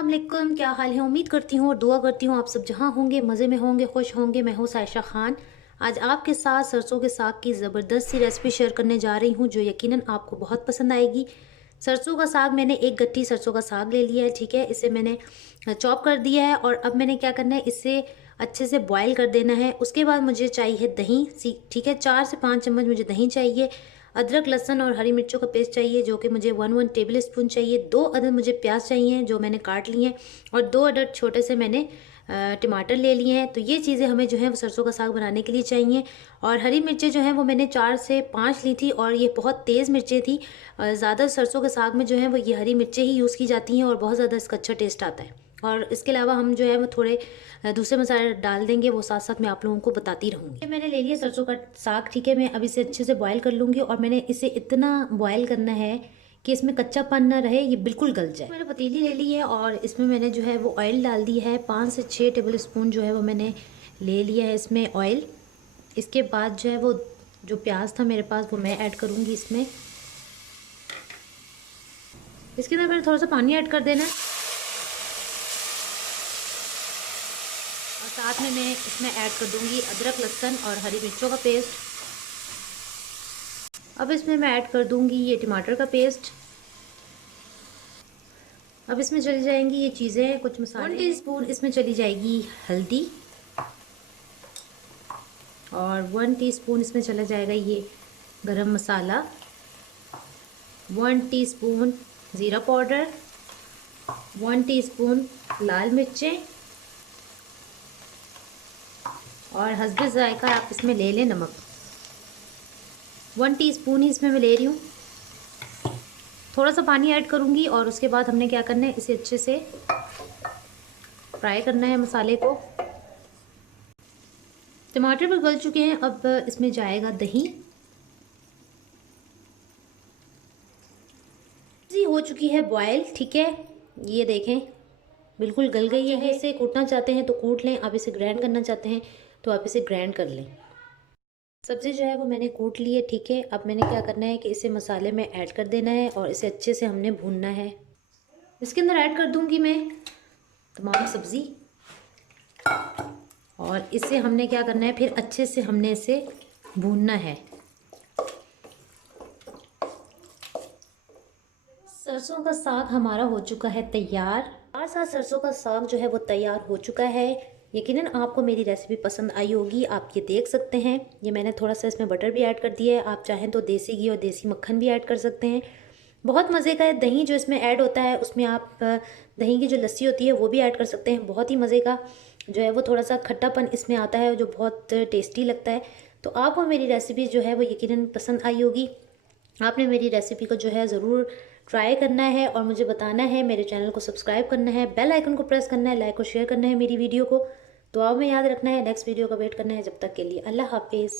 अस्सलामुअलैकुम, क्या हाल है। उम्मीद करती हूँ और दुआ करती हूँ आप सब जहाँ होंगे मज़े में होंगे, खुश होंगे। मैं हूँ सायशा खान। आज आपके साथ सरसों के साग की ज़बरदस्त सी रेसिपी शेयर करने जा रही हूँ जो यकीनन आपको बहुत पसंद आएगी। सरसों का साग, मैंने एक गट्टी सरसों का साग ले लिया है, ठीक है। इसे मैंने चॉप कर दिया है और अब मैंने क्या करना है, इसे अच्छे से बॉयल कर देना है। उसके बाद मुझे चाहिए दही, ठीक है। 4 से 5 चम्मच मुझे दही चाहिए। अदरक, लहसुन और हरी मिर्चों का पेस्ट चाहिए जो कि मुझे 1 टेबल स्पून चाहिए। 2 अदद मुझे प्याज चाहिए जो मैंने काट लिए हैं, और 2 अदद छोटे से मैंने टमाटर ले लिए हैं। तो ये चीज़ें हमें जो है वो सरसों का साग बनाने के लिए चाहिए। और हरी मिर्चें जो हैं वो मैंने 4 से 5 ली थी, और ये बहुत तेज़ मिर्चें थी। ज़्यादा सरसों के साग में जो है वो ये हरी मिर्चें ही यूज़ की जाती हैं और बहुत ज़्यादा इसका अच्छा टेस्ट आता है। और इसके अलावा हम जो है वो थोड़े दूसरे मसाले डाल देंगे, वो साथ साथ मैं आप लोगों को बताती रहूँगी। ये मैंने ले लिया सरसों का साग, ठीक है। मैं अब इसे अच्छे से बॉयल कर लूँगी, और मैंने इसे इतना बॉयल करना है कि इसमें कच्चापन ना रहे, ये बिल्कुल गल जाए। मैंने पतीली ले ली है और इसमें मैंने जो है वो ऑयल डाल दी है। 5 से 6 टेबल स्पून जो है वो मैंने ले लिया है इसमें ऑयल। इसके बाद जो है वो जो प्याज था मेरे पास वो मैं ऐड करूँगी इसमें। इसके अंदर मैंने थोड़ा सा पानी ऐड कर देना है, और साथ में मैं इसमें ऐड कर दूंगी अदरक, लहसुन और हरी मिर्चों का पेस्ट। अब इसमें मैं ऐड कर दूंगी ये टमाटर का पेस्ट। अब इसमें चली जाएंगी ये चीज़ें, कुछ मसाले। 1 टीस्पून इसमें चली जाएगी हल्दी, और 1 टीस्पून इसमें चला जाएगा ये गरम मसाला, 1 टीस्पून ज़ीरा पाउडर, 1 टीस्पून लाल मिर्चें, और हस्बे ज़ायका आप इसमें ले लें नमक। 1 टीस्पून ही इसमें मैं ले रही हूँ। थोड़ा सा पानी ऐड करूँगी, और उसके बाद हमने क्या करना है, इसे अच्छे से फ्राई करना है मसाले को। टमाटर भी गल चुके हैं, अब इसमें जाएगा दही। जी हो चुकी है बॉयल, ठीक है। ये देखें बिल्कुल गल गई है। इसे कूटना चाहते हैं तो कूट लें, आप इसे ग्राइंड करना चाहते हैं तो आप इसे ग्राइंड कर लें। सब्ज़ी जो है वो मैंने कूट ली है, ठीक है। अब मैंने क्या करना है कि इसे मसाले में ऐड कर देना है और इसे अच्छे से हमने भूनना है। इसके अंदर ऐड कर दूंगी मैं तमाम सब्ज़ी, और इसे हमने क्या करना है, फिर अच्छे से हमने इसे भूनना है। सरसों का साग हमारा हो चुका है तैयार। साथ साथ सरसों का साग जो है वो तैयार हो चुका है। यकीनन आपको मेरी रेसिपी पसंद आई होगी। आप ये देख सकते हैं, ये मैंने थोड़ा सा इसमें बटर भी ऐड कर दिया है। आप चाहें तो देसी घी और देसी मक्खन भी ऐड कर सकते हैं। बहुत मज़े का है। दही जो इसमें ऐड होता है उसमें आप दही की जो लस्सी होती है वो भी ऐड कर सकते हैं। बहुत ही मज़े का जो है वो थोड़ा सा खट्टापन इसमें आता है जो बहुत टेस्टी लगता है। तो आपको मेरी रेसिपी जो है वो यकीनन पसंद आई होगी। आपने मेरी रेसिपी को जो है ज़रूर ट्राई करना है और मुझे बताना है। मेरे चैनल को सब्सक्राइब करना है, बेल आइकन को प्रेस करना है, लाइक और शेयर करना है मेरी वीडियो को। दुआओं में याद रखना है। नेक्स्ट वीडियो का वेट करना है। जब तक के लिए अल्लाह हाफिज़।